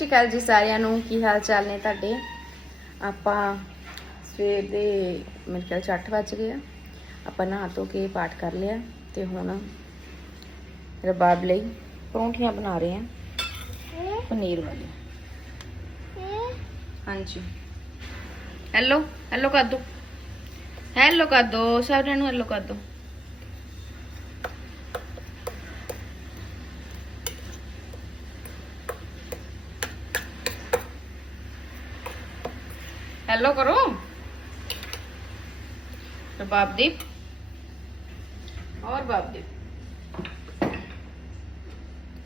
ਸਤਿ ਸ਼੍ਰੀ ਅਕਾਲ ਜੀ ਸਾਰਿਆਂ ਨੂੰ, ਕੀ ਹਾਲ ਚਾਲ ਨੇ ਤੁਹਾਡੇ? ਆਪਾਂ ਸਵੇਰ ਦੇ, ਮੇਰੇ ਖਿਆਲ 'ਚ ਅੱਠ ਵੱਜ ਗਏ ਆ। ਆਪਾਂ ਨਹਾ ਧੋ ਕੇ ਪਾਠ ਕਰ ਲਿਆ ਤੇ ਹੁਣ ਰਬਾਬ ਲਈ ਪਰੌਂਠੀਆਂ ਬਣਾ ਰਹੇ ਆ। ਪਨੀਰ ਵਾਲੀ ਹਾਂਜੀ। ਹੈਲੋ ਹੈਲੋ ਕਰ ਦੋ ਹੈਲੋ ਕਰ ਦੋ ਸਾਰਿਆਂ ਨੂੰ ਹੈਲੋ ਕਰ ਦੋ ਹੈਲੋ ਕਰੋ। ਰਬਾਬਦੀਪ ਔਰ ਬਾਬਦੀਪ।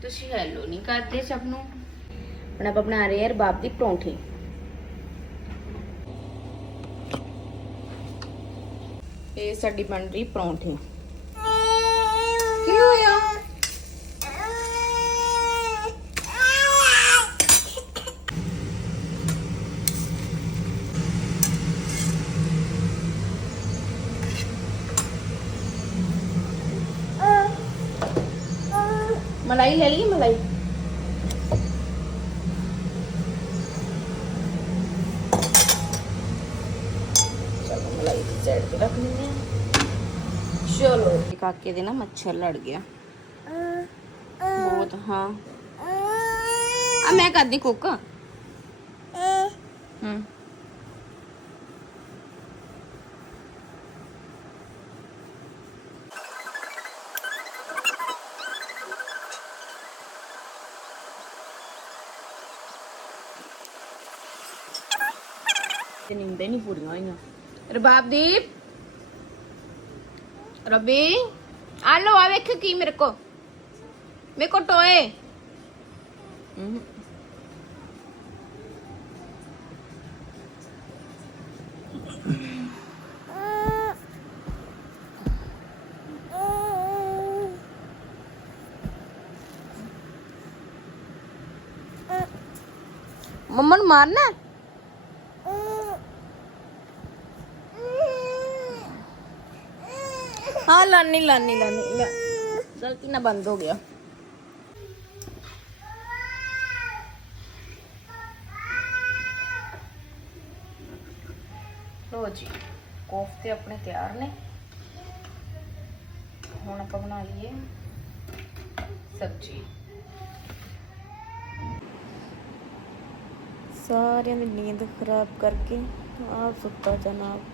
ਤੁਸੀਂ ਹੈਲੋ ਨਹੀਂ ਕਰਦੇ ਸਭ ਨੂੰ। ਹੁਣ ਆਪਾਂ ਬਣਾ ਰਹੇ ਹਾਂ ਰਬਾਬ ਦੀ ਪਰੌਂਠੀ। ਇਹ ਸਾਡੀ ਬਣ ਰਹੀ ਪਰੌਂਠੀ। ਕੀ ਹੋਇਆ? मलाई ले ली मलाई। चलो मलाई चलो के देना मच्छर लड़ गया। बहुत हाँ। अब मैं कर दी कुक? हम्म। ਨੀਂਦਾਂ ਹੀ ਨਹੀਂ ਪੂਰੀਆਂ ਹੋਈਆਂ ਰਬਾਬਦੀਪ ਰਬੀ ਆ ਲੋ ਆ ਵੇਖ ਕੀ ਮੇਰੇ ਕੋ ਮੇਰੇ ਕੋ ਟੋਏ ਹਮ। ਮੰਮਾ ਨੂੰ हाँ लानी लानी लानी ला गलती ना बंद हो गया ਲੋ ਜੀ ਕੋਫਤੇ ਆਪਣੇ ਤਿਆਰ ਨੇ ਹੁਣ ਆਪਾਂ ਬਣਾ ਲਈਏ ਸਬਜ਼ੀ ਸਾਰਿਆਂ ਦੀ ਨੀਂਦ ਖਰਾਬ ਕਰਕੇ ਆਪ ਸੁੱਤਾ ਜਨਾਬ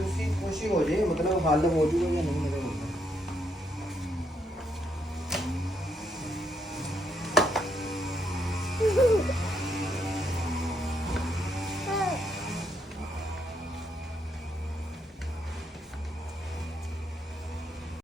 ਖੁਸ਼ੀ ਖੁਸ਼ੀ ਹੋ ਜੇ ਮਤਲਬ ਹੱਲ ਹੋ ਜੂਗਾ ਜਾਂ ਨਹੀਂ